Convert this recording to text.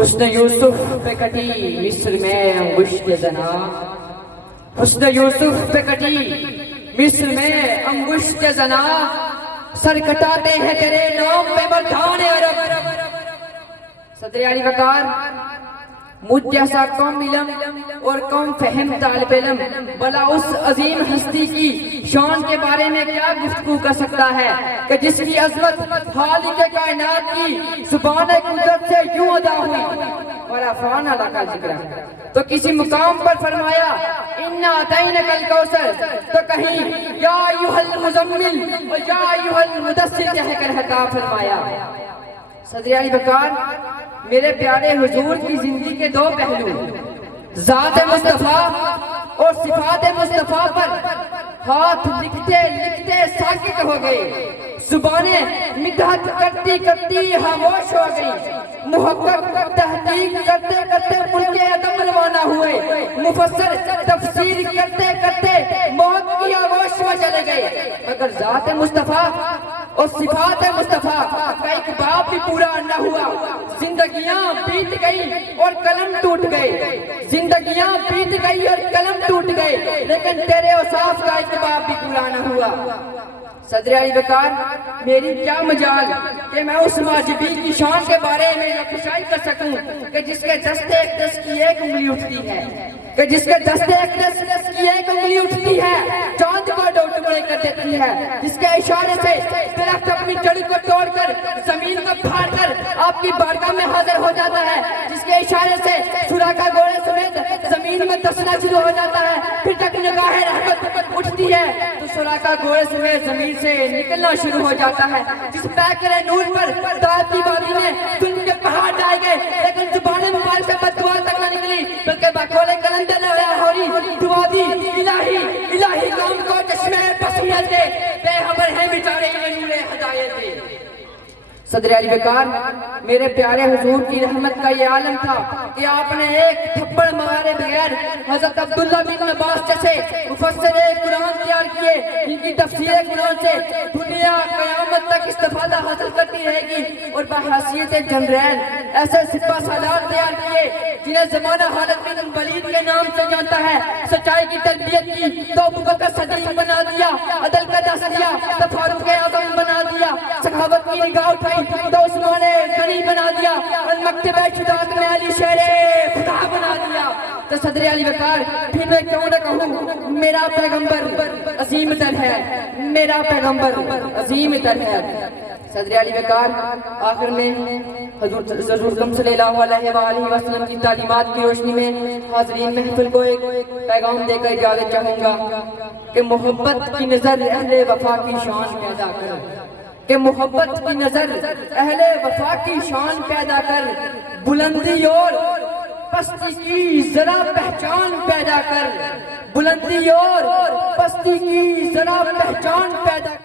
حسن یوسف پہ کٹی مصر میں انگشت زنا، حسن یوسف پہ کٹی مصر میں انگشت زنا، سر کٹاتے ہیں تیرے نام پہ مردان عرب۔ صدر علی وقار، مجھ جیسا کم علم اور کم فہم طالب علم بلا اس عظیم ہستی کی شان کے بارے میں کیا گفتگو کر سکتا ہے کہ جس کی عظمت خالق کائنات کی زبان قدرت سے یوں ادا ہوئی۔ اور عفان اللہ کا ذکر ہے تو کسی مقام پر فرمایا اِنَّا أَعْطَيْنَاكَ الْكَوْثَرَ، تو کہیں یا ایھا المزمل اور یا ایھا المدثر کہہ کر خطاب فرمایا۔ صدر علی وقار، میرے پیارے حضور کی زندگی کے دو پہلو، ذات مصطفیٰ اور صفات مصطفیٰ پر ہاتھ لکھتے لکھتے ساکت ہو گئے، زبانیں مدحت کرتی کرتی خاموش ہو گئی، محقق تحقیق کرتے کرتے ملک عدم روانہ ہوئے، مفسر تفسیر کرتے کرتے موت کی آغوش میں چلے گئے، مگر ذات مصطفیٰ اور صفات مصطفیٰ کا ایک باب بھی پورا نہ ہوا۔ زندگیاں بیت گئی اور قلم ٹوٹ گئے، زندگیاں بیت گئی اور قلم ٹوٹ گئے، لیکن تیرے اوصاف کا ایک باب بھی پورا نہ ہوا۔ صدر علی وقار، میری کیا مجال کہ میں اس معجبی کی شان کے بارے میں افشائی کر سکوں کہ جس کے دست اقدس کی ایک انگلی اٹھتی ہے، کہ جس کے دست اقدس کی ایک انگلی اٹھتی ہے، چاند کو دو ٹکڑے کر دیتی ہے، جس کے اشارے سے درخت اپنی جڑی کو توڑ کر زمین کو پھاڑ کر آپ کی بارگاہ میں حاضر ہو جاتا ہے، جس کے اشارے سے سوراخا گھوڑے سمیت زمین میں دسنا شروع ہو جاتا ہے، پھر تک نگاہ رحمت اٹھتی ہے تو سوراخا گھوڑے سمیت زمین سے نکلنا شروع ہو جاتا ہے، جس پیکر نور پر طائف کی وادی میں دن کے پہاڑ ڈائے گئے، لیکن زبان مبارک سے بد دعا تک نہ نکلی بلکہ باکولے کلندے لے ہو رہی دعا دی الہی الہی قوم کو چشمے بصیرت دے، بے خبر ہیں بیچارے نور ہدایت دے۔ صدر علی وقار، میرے پیارے حضور کی رحمت کا یہ عالم تھا کہ آپ نے ایک تھپڑ مارے بغیر حضرت عبداللہ بن عباس جیسے مفسر قرآن تیار کیے، ان کی تفسیر قرآن سے دنیا قیامت تک استفادہ حاصل کرتی رہے گی، اور بحیثیت جنرل ایسے سپہ سالار تیار کیے جنہیں زمانہ خالد بن ولید کے نام سے جانتا ہے، سچائی کی تربیت کی تو ابوبکر صدیق بنا دیا، عدل کا دس دیا تو فاروق اعظم بنا دیا، سخاوت کی نگاہ اٹھائی تو عثمان غنی بنا دیا، اور مکتبہ شجاعت میں علی شیر خدا بنا دیا۔ تو صدر علی وقار، پھر میں کیوں نہ کہوں میرا پیغمبر عظیم تر ہے، میرا پیغمبر عظیم تر ہے۔ صدر علی وقار، آخر میں حضور اکرم صلی اللہ علیہ وآلہ وسلم کی تعلیمات کی روشنی میں حاضرین محفل کو ایک پیغام دے کر اجازت چاہوں گا کہ محبت کی نظر اہل وفا کی شان پیدا کر، کہ محبت کی نظر اہل وفا کی شان پیدا کر، بلندی اور پستی کی ذرا پہچان پیدا کر، بلندی اور پستی کی ذرا پہچان پیدا کر۔